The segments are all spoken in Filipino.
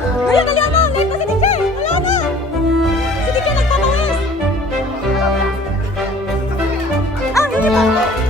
Kuya, dali mo! Late na si DJ! Wala na! Si DJ nagpapawis! Ah, yun yung ba?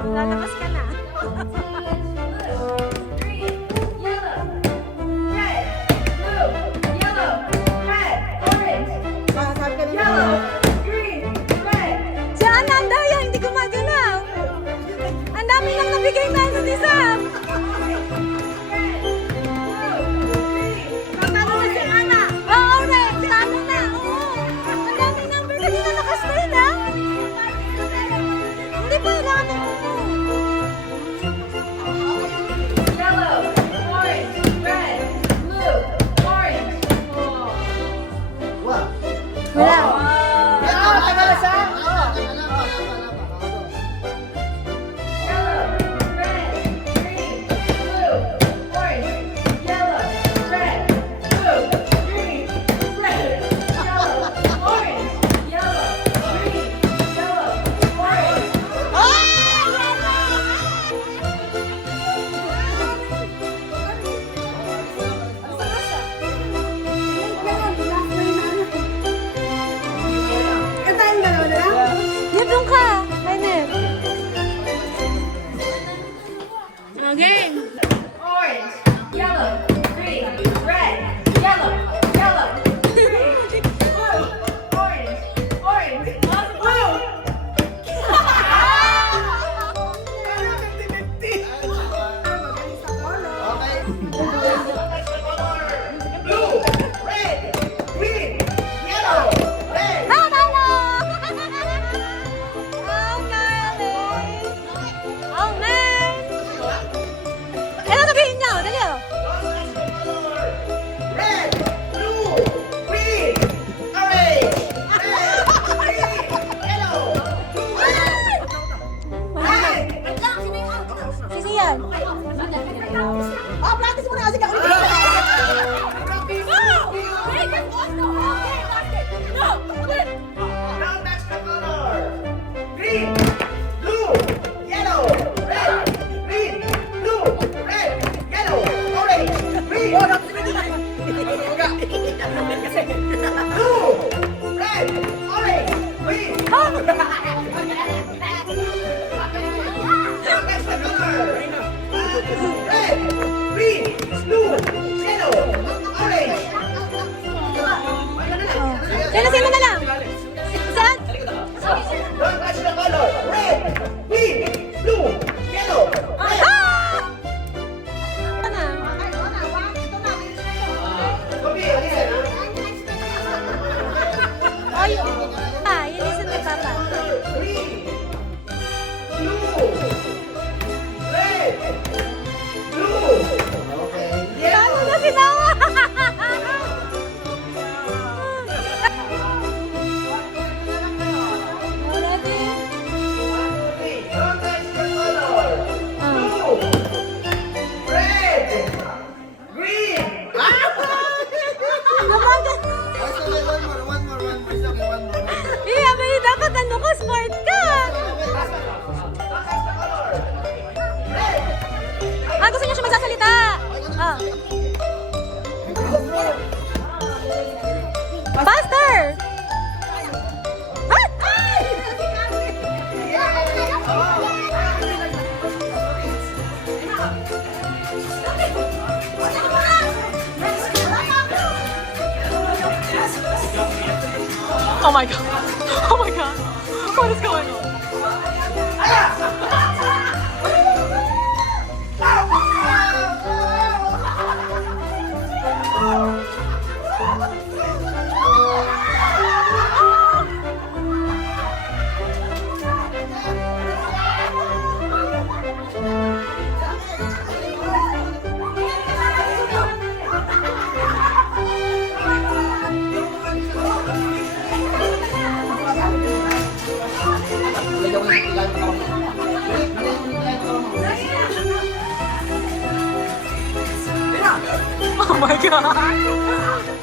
Lalabas ka na. Green, yellow, red, blue, yellow, red, orange, yellow, green, red. Si Ana, ang daya, hindi gumagalaw. Ang dami nang nabigay na ano ni Sam. Tatalo na si Ana. Oo, Rex. Talo na. Oo. Ang dami number kasi na nakaspray na. Hindi pa, wala ka na. Yellow, orange, red, blue, orange. Wala. Yellow, red, green, blue, orange, yellow, red, blue, green, red, yellow, orange, yellow, green, yellow, orange. Dito ka, Kenneth. Again. Orange, yellow, green, red, yellow, yellow, green, blue, orange, orange, blue. Tama na! Oh, Carly! Oh, man! Ano sabihin niyo? Dali, oh. Sisi yan. Oh, practice muna kasi ka ulit. Green, blue, yellow, red, green, blue, red, yellow, orange, green, blue, red, orange, green. Now that's the color. Red, green, blue, yellow, orange. Sino na lang? Saan? Don't touch the color. Red, green, blue, yellow, red. Ano? Copy, listen. Ay, yun isa ni Papa. Green, blue, red, blue. Okay. Ano na sinawa? Ready? Don't touch the color. Blue, red, green. Naman- Iya, may dapat ano ka, smart ka. Gusto niyo siya magsasalita. Faster! Oh my god. Oh my god. What is going on? Oh my god.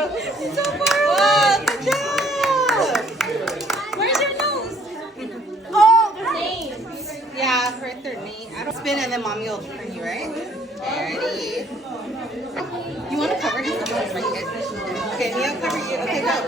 So far away. Good job. Where's your nose? Oh, their names. Yeah, right there, name. I don't spin and then mommy will turn you, right? Okay, ready? You want to cover him? Okay, Mia, cover you. Okay, go.